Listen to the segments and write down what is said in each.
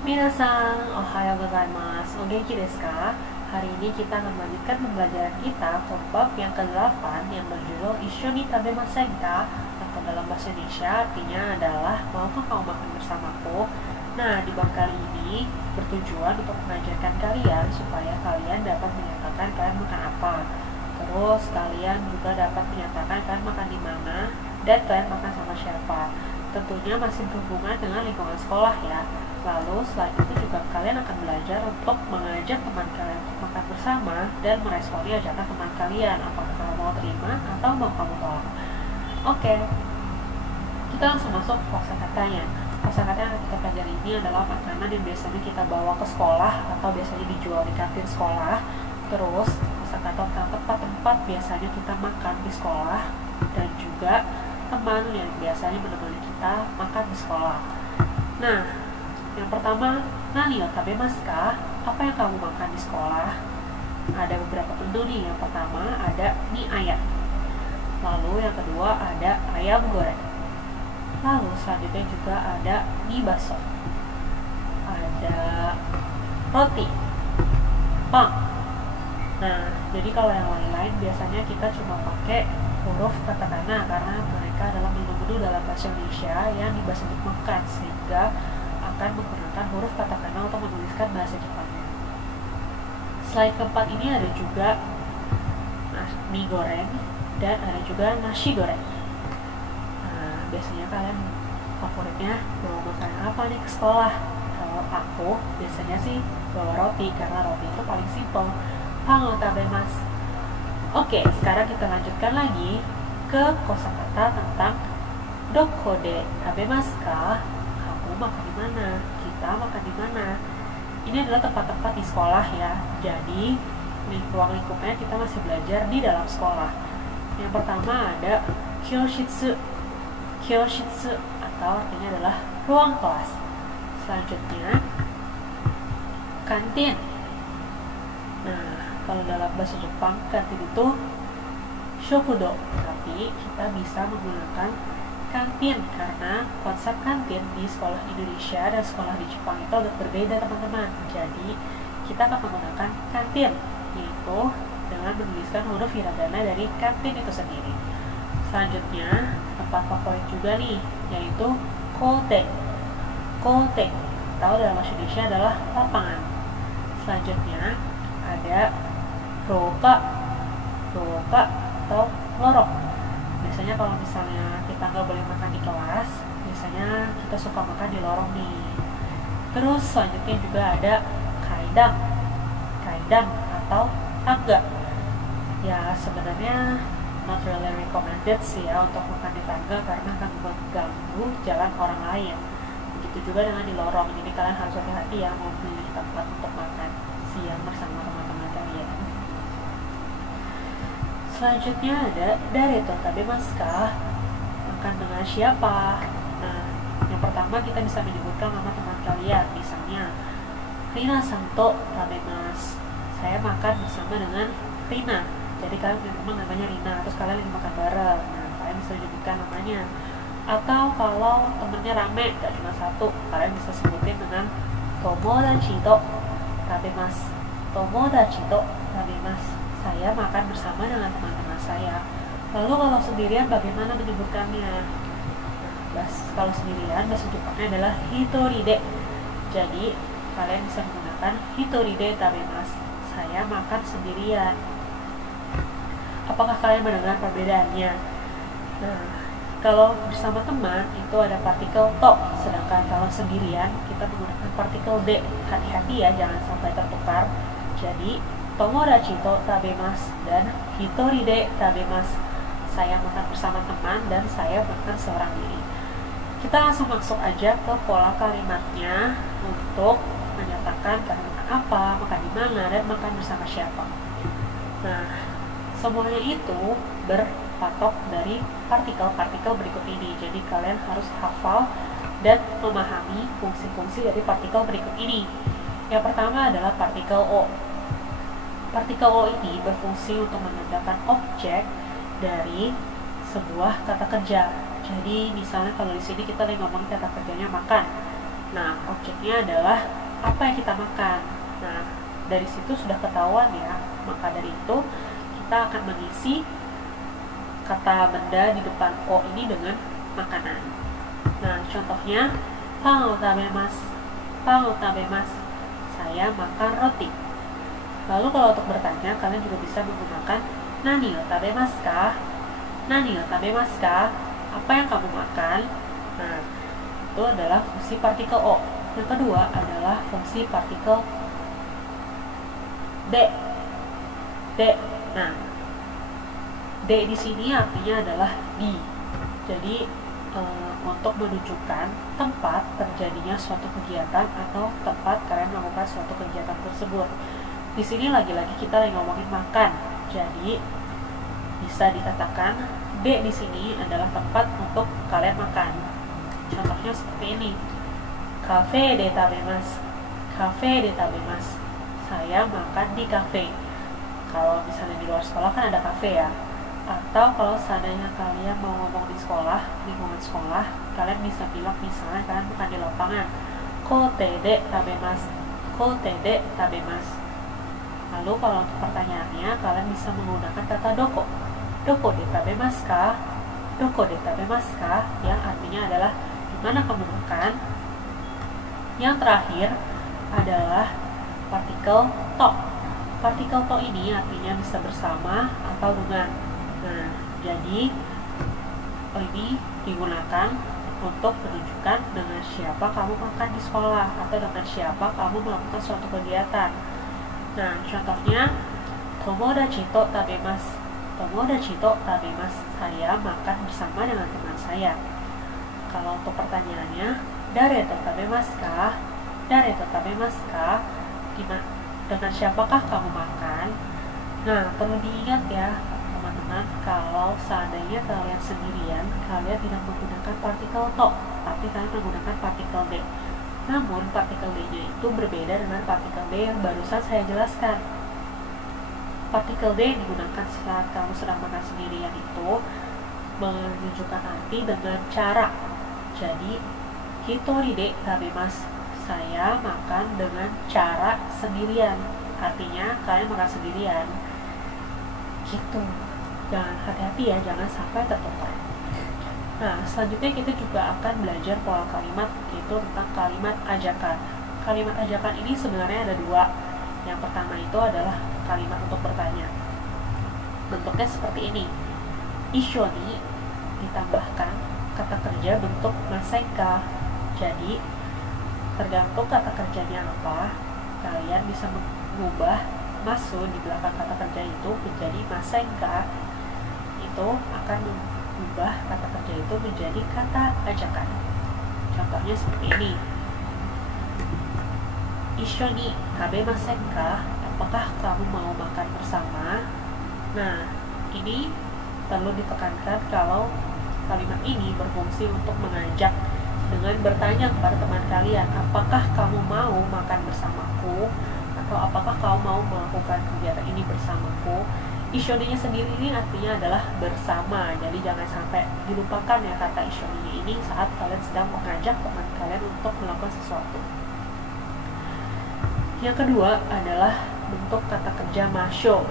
Minasan, ohayo gozaimasu. O genki desu ka? Hari ini kita akan melanjutkan pembelajaran kita ke bab yang ke-8 yang berjudul Ishoni tabemasen ka? Atau dalam bahasa Indonesia artinya adalah maukah kamu makan bersamaku? Nah, di bab kali ini bertujuan untuk mengajarkan kalian supaya kalian dapat menyatakan kalian makan apa. Terus kalian juga dapat menyatakan kalian makan di mana dan kalian makan sama siapa. Tentunya masih berhubungan dengan lingkungan sekolah ya. Lalu selain itu juga kalian akan belajar untuk mengajak teman kalian untuk makan bersama dan meresponi ajakan teman kalian, apakah kamu mau terima atau mau kamu tolak. Oke, kita langsung masuk ke kosakatanya. Kosakata yang kita pelajari ini adalah makanan yang biasanya kita bawa ke sekolah atau biasanya dijual di kantin sekolah. Terus kosakata tentang tempat-tempat biasanya kita makan di sekolah dan juga teman yang biasanya menemani kita makan di sekolah. Nah, yang pertama, nani o tabemasu ka? Apa yang kamu makan di sekolah? Ada beberapa menu nih. Yang pertama ada mie ayam. Lalu yang kedua ada ayam goreng. Lalu selanjutnya juga ada mie baso. Ada roti, pang. Nah, jadi kalau yang lain-lain biasanya kita cuma pakai huruf katakana karena mereka adalah menu-menu dalam bahasa Indonesia yang dibahas untuk makan, sehingga akan menggunakan huruf katakana untuk menuliskan bahasa Jepangnya. Selain keempat ini ada juga mie goreng dan ada juga nasi goreng. Nah, biasanya kalian favoritnya bawa makanan apa nih ke sekolah? Kalau aku biasanya sih bawa roti karena roti itu paling simple. Pango tabemasu. Oke, sekarang kita lanjutkan lagi ke kosakata tentang doko de tabemasu ka? Makan di mana, kita makan di mana. Ini adalah tempat-tempat di sekolah ya. Jadi ruang lingkupnya kita masih belajar di dalam sekolah. Yang pertama ada kyoshitsu. Kyoshitsu atau artinya adalah ruang kelas. Selanjutnya kantin. Nah, kalau dalam bahasa Jepang kantin itu shokudo, tapi kita bisa menggunakan kantin karena konsep kantin di sekolah Indonesia dan sekolah di Jepang itu agak berbeda teman-teman. Jadi kita akan menggunakan kantin, yaitu dengan menuliskan huruf hiragana dari kantin itu sendiri. Selanjutnya tempat favorit juga nih, yaitu kote. Kote atau dalam bahasa Indonesia adalah lapangan. Selanjutnya ada roka. Roka atau lorong. Biasanya kalau misalnya kita nggak boleh makan di kelas, biasanya kita suka makan di lorong nih. Terus selanjutnya juga ada kaidang. Kaidang atau tangga. Ya sebenarnya not really recommended sih ya untuk makan di tangga karena akan mengganggu jalan orang lain. Begitu juga dengan di lorong. Jadi kalian harus hati-hati ya mau pilih tempat untuk makan siang bersama teman-teman kalian. Selanjutnya ada dareto tabemasu ka? Makan dengan siapa? Nah, yang pertama kita bisa menyebutkan nama teman kalian. Misalnya Rina santo tabemasu. Saya makan bersama dengan Rina. Jadi kalian memang namanya Rina, terus kalian lagi makan bareng. Nah, kalian bisa menyebutkan namanya. Atau kalau temennya rame, gak cuma satu, kalian bisa sebutin dengan tomodachi to tabemasu. Tomodachi to tabemasu. Saya makan bersama dengan teman-teman saya. Lalu kalau sendirian bagaimana menyebutkannya? Kalau sendirian bahasa Jepangnya adalah hitoride. Jadi kalian bisa menggunakan hitoride tabemasu. Saya makan sendirian. Apakah kalian mendengar perbedaannya? Nah, kalau bersama teman itu ada partikel to, sedangkan kalau sendirian kita menggunakan partikel de. Hati-hati ya, jangan sampai tertukar. Jadi tomodachi to tabemasu dan hitoride tabemasu. Saya makan bersama teman dan saya makan seorang diri. Kita langsung masuk aja ke pola kalimatnya untuk menyatakan kalian makan apa, makan di mana, dan makan bersama siapa. Nah, semuanya itu berpatok dari partikel-partikel berikut ini. Jadi kalian harus hafal dan memahami fungsi-fungsi dari partikel berikut ini. Yang pertama adalah partikel o. Partikel O ini berfungsi untuk menandakan objek dari sebuah kata kerja. Jadi misalnya kalau di sini kita lagi ngomongin kata kerjanya makan. Nah, objeknya adalah apa yang kita makan. Nah, dari situ sudah ketahuan ya. Maka dari itu kita akan mengisi kata benda di depan o ini dengan makanan. Nah, contohnya pang o tabemasu. Pang o tabemasu. Saya makan roti. Lalu kalau untuk bertanya, kalian juga bisa menggunakan nani o tabemasu ka? Nani o tabemasu ka? Apa yang kamu makan? Nah, itu adalah fungsi partikel o. Yang kedua adalah fungsi partikel de. De. Nah, de di sini artinya adalah di. Jadi untuk menunjukkan tempat terjadinya suatu kegiatan atau tempat kalian melakukan suatu kegiatan tersebut. Di sini lagi-lagi kita lagi ngomongin makan. Jadi bisa dikatakan de di sini adalah tempat untuk kalian makan. Contohnya seperti ini. Cafe de tabemasu. Cafe de tabemasu. Saya makan di kafe. Kalau misalnya di luar sekolah kan ada kafe ya. Atau kalau seandainya kalian mau ngomong di sekolah, lingkungan sekolah, kalian bisa bilang misalnya kalian makan di lapangan. Kote de tabemasu. Kote de tabemasu. Lalu kalau untuk pertanyaannya, kalian bisa menggunakan kata doko. Doko de tabemasu ka? Doko de tabemasu ka? Yang artinya adalah di mana kamu makan. Yang terakhir adalah partikel to. Partikel to ini artinya bisa bersama atau dengan. Nah, jadi ini digunakan untuk menunjukkan dengan siapa kamu makan di sekolah atau dengan siapa kamu melakukan suatu kegiatan. Nah, contohnya tomodachi to tabemasu. Tomodachi to tabemasu. Saya makan bersama dengan teman saya. Kalau untuk pertanyaannya, dare to tabemasu ka? Dare to tabemasu ka? Dengan siapakah kamu makan? Nah, perlu diingat ya teman-teman, kalau seandainya kalian sendirian, kalian tidak menggunakan partikel to, tapi kalian menggunakan partikel de. Namun partikel D-nya itu berbeda dengan partikel D yang barusan saya jelaskan. Partikel D digunakan saat kamu sedang makan sendirian itu menunjukkan arti dengan cara. Jadi, hitori de tabemasu. Saya makan dengan cara sendirian. Artinya kalian makan sendirian. Gitu. Jangan hati-hati ya, jangan sampai tertukar. Nah, selanjutnya kita juga akan belajar pola kalimat, yaitu tentang kalimat ajakan. Kalimat ajakan ini sebenarnya ada dua. Yang pertama itu adalah kalimat untuk bertanya. Bentuknya seperti ini. Ishoni ditambahkan kata kerja bentuk masenka. Jadi, tergantung kata kerjanya apa, kalian bisa mengubah masu di belakang kata kerja itu menjadi masenka. Itu akan mengubah kata kerja itu menjadi kata ajakan. Contohnya seperti ini. Ishoni tabemasen ka? Apakah kamu mau makan bersama? Nah, ini perlu ditekankan kalau kalimat ini berfungsi untuk mengajak dengan bertanya kepada teman kalian, apakah kamu mau makan bersamaku? Atau apakah kamu mau melakukan kegiatan ini bersamaku? Ishoninya sendiri ini artinya adalah bersama. Jadi jangan sampai dilupakan ya kata ishoninya ini saat kalian sedang mengajak teman kalian untuk melakukan sesuatu. Yang kedua adalah bentuk kata kerja masho.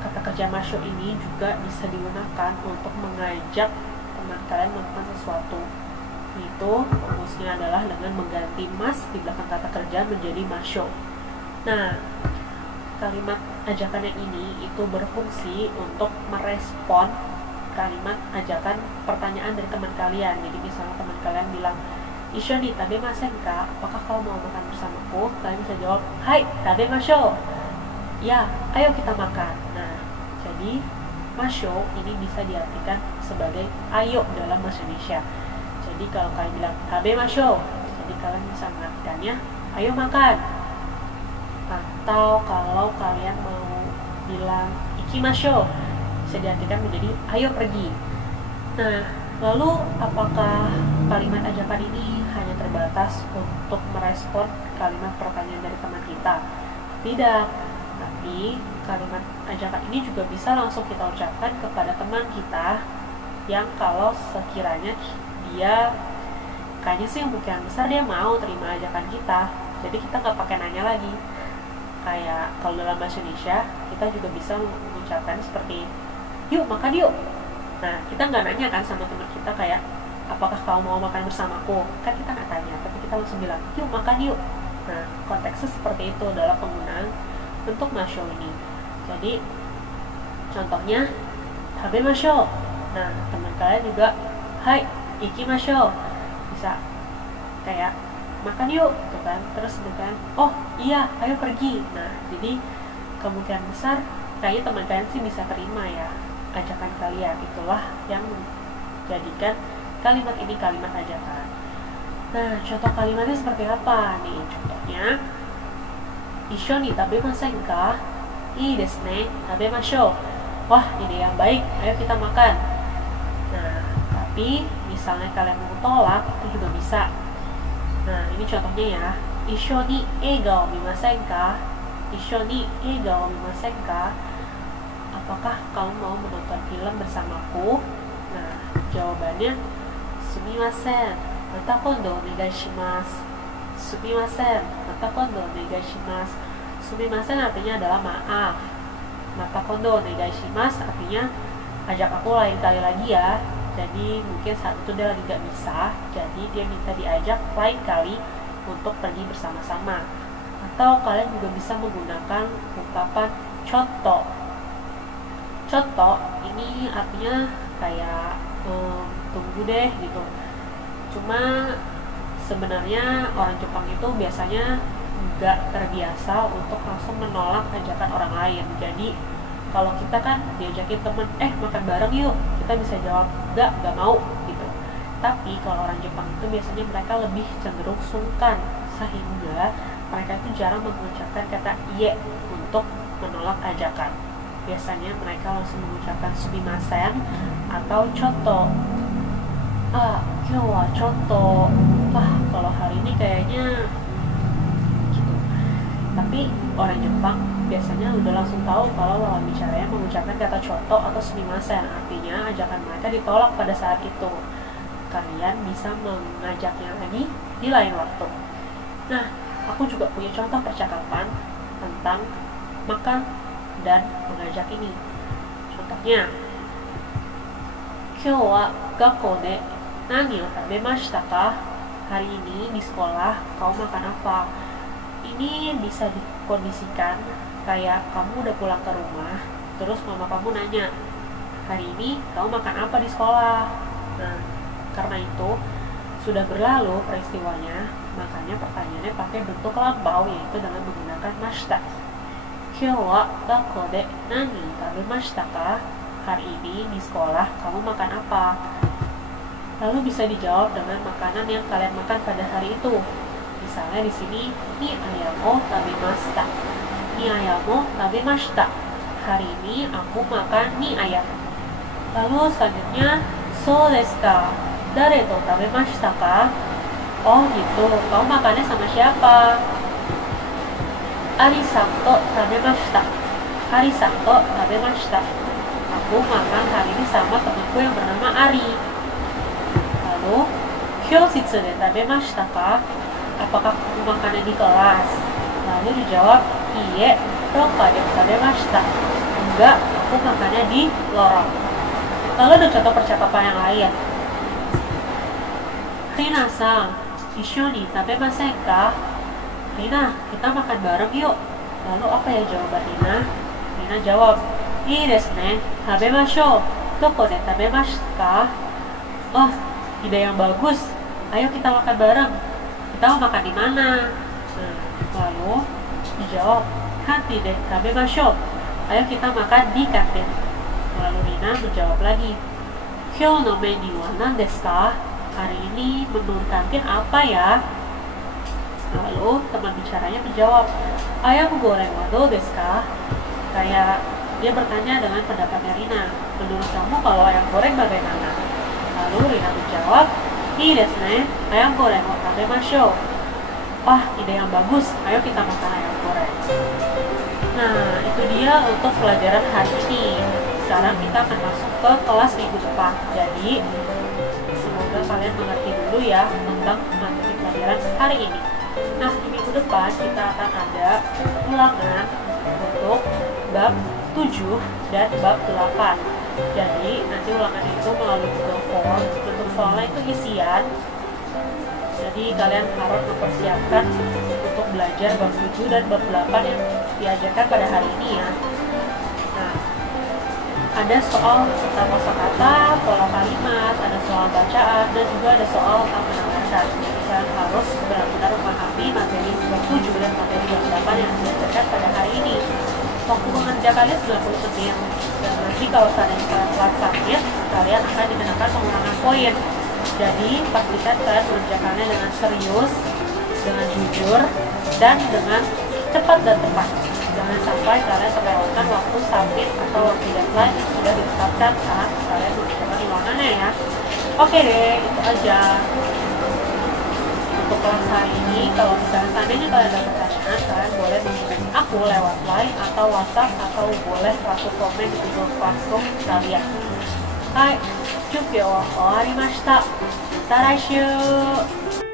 Kata kerja masho ini juga bisa digunakan untuk mengajak teman kalian melakukan sesuatu. Itu rumusnya adalah dengan mengganti mas di belakang kata kerja menjadi masho. Nah, kalimat ajakan yang ini itu berfungsi untuk merespon kalimat ajakan pertanyaan dari teman kalian. Jadi misalnya teman kalian bilang, Ishoni tabemasen ka? Apakah kau mau makan bersamaku? Kalian bisa jawab, hai, tabemashou. Ya, ayo kita makan. Nah, jadi masho ini bisa diartikan sebagai ayo dalam bahasa Indonesia. Jadi kalau kalian bilang tabemashou, jadi kalian bisa mengartikannya ayo makan. Atau kalau kalian mau bilang ikimashou, bisa diartikan menjadi ayo pergi. Nah, lalu apakah kalimat ajakan ini hanya terbatas untuk merespon kalimat pertanyaan dari teman kita? Tidak, tapi kalimat ajakan ini juga bisa langsung kita ucapkan kepada teman kita yang kalau sekiranya dia kayaknya sih kemungkinan besar dia mau terima ajakan kita. Jadi kita nggak pakai nanya lagi. Kayak kalau dalam bahasa Indonesia kita juga bisa mengucapkan seperti yuk makan yuk. Nah kita nggak nanya kan sama teman kita kayak apakah kamu mau makan bersamaku, kan kita nggak tanya, tapi kita langsung bilang yuk makan yuk. Nah konteksnya seperti itu dalam penggunaan untuk masho ini. Jadi contohnya tabemashou. Nah teman kalian juga hai ikimashou, bisa kayak makan yuk gitu kan, terus kan oh iya ayo pergi. Nah jadi kemungkinan besar kayaknya teman kalian sih bisa terima ya ajakan kalian. Itulah yang menjadikan kalimat ini kalimat ajakan. Nah contoh kalimatnya seperti apa nih? Contohnya Issho ni tabemasen ka? Ii desu ne, tabemashou. Wah ide yang baik, ayo kita makan. Nah tapi misalnya kalian mau tolak itu juga bisa. Nah ini contohnya ya, Issho ni eigao mimasen ka? Issho ni eigao mimasen ka? Apakah kamu mau menonton film bersamaku? Nah jawabannya sumimasen, mata kondo onegai shimasu. Sumimasen, mata kondo onegai shimasu. Sumimasen artinya adalah maaf. Mata kondo onegai shimasu artinya ajak aku lain kali lagi ya. Jadi mungkin saat itu dia lagi gak bisa, jadi dia minta diajak lain kali untuk pergi bersama-sama. Atau kalian juga bisa menggunakan ungkapan chotto. Chotto ini artinya kayak tunggu deh gitu. Cuma sebenarnya orang Jepang itu biasanya nggak terbiasa untuk langsung menolak ajakan orang lain. Jadi kalau kita kan diajakin temen makan bareng yuk, kita bisa jawab nggak mau gitu. Tapi kalau orang Jepang itu biasanya mereka lebih cenderung sungkan, sehingga mereka itu jarang mengucapkan kata iye untuk menolak ajakan. Biasanya mereka langsung mengucapkan sumimasen atau chotto. Kyou wa chotto. Kalau hari ini kayaknya gitu. Tapi orang Jepang biasanya udah langsung tahu kalau lawan bicaranya mengucapkan kata chotto atau sumimasen, artinya ajakan mereka ditolak pada saat itu. Kalian bisa mengajaknya lagi di lain waktu. Nah, aku juga punya contoh percakapan tentang makan dan mengajak ini. Contohnya, Kyou wa gakkou de nani o tabemashita ka? Hari ini di sekolah kau makan apa? Ini bisa dikondisikan kayak kamu udah pulang ke rumah, terus mama kamu nanya, hari ini kamu makan apa di sekolah? Nah, karena itu sudah berlalu peristiwanya, makanya pertanyaannya pakai bentuk lampau, yaitu dengan menggunakan mashita. Kyou wa gakkou de nani tabemashita ka? Hari ini di sekolah kamu makan apa? Lalu bisa dijawab dengan makanan yang kalian makan pada hari itu. Misalnya di sini mi ayam o tabemashita. Mi ayam o tabemashita. Hari ini aku makan mie ayam. Lalu selanjutnya, so desu ka? Dare to tabemashita ka? Oh gitu, kamu makannya sama siapa? Ari-san to tabemashita. Ari-san to tabemashita. Aku makan hari ini sama temanku yang bernama Ari. Lalu, Kyoshitsu de tabemashita ka? Apakah kamu makannya di kelas? Lalu dijawab, iye, roka de tabemashita. Enggak, aku makannya di lorong. Lalu ada contoh percakapan yang lain. Rina-san, issho ni tabemasen ka? Rina, kita makan bareng yuk. Lalu apa ya jawaban Rina? Rina jawab, ii desu ne, tabemashou. Doko de tabemashita ka? Oh, ide yang bagus. Ayo kita makan bareng. Kita mau makan di mana? Nah, lalu dijawab, kantin de tabemashou. Ayo kita makan di kantin. Lalu Rina menjawab lagi, Kyou no menu wa nan desu ka? Hari ini menu kantin apa ya? Lalu teman bicaranya menjawab, ayam goreng wa dou desu ka? Kayak dia bertanya dengan pendapatnya Rina, menurut kamu kalau ayam goreng bagaimana? Lalu Rina menjawab, ii desu ne, ayam goreng wa tabemashou. Wah, ide yang bagus, ayo kita makan ayam goreng. Nah, itu dia untuk pelajaran hari ini. Sekarang kita akan masuk ke kelas minggu depan. Jadi, semoga kalian mengerti dulu ya tentang materi pelajaran hari ini. Nah, di minggu depan kita akan ada ulangan untuk bab 7 dan bab 8. Jadi nanti ulangan itu melalui Google Form. Bentuk formnya itu isian. Jadi kalian harus mempersiapkan untuk belajar bab 7 dan bab 8 yang diajarkan pada hari ini ya. Nah, ada soal tentang kosakata, pola kalimat, ada soal bacaan, dan juga ada soal tentang mendengarkan. Jadi kalian harus benar-benar memahami materi bab 7 dan materi bab 8 yang diajarkan pada hari ini. Waktu mengerjakannya 90 menit, dan nanti kalau kalian telat sakit, kalian akan dikenakan pengurangan poin. Jadi pastikan kalian mengerjakannya dengan serius, dengan jujur, dan dengan cepat dan tepat. Jangan sampai kalian terlewatkan waktu submit atau waktu deadline yang sudah ditetapkan saat kalian mengerjakan ulangannya ya. Oke deh, itu aja untuk kelas hari ini. Kalau misalnya seandainya kalian ada pertanyaan, kalian boleh menghubungi aku lewat line atau WhatsApp, atau boleh langsung komen di Google Classroom kalian. Hai, 準備は終わりました。また来週。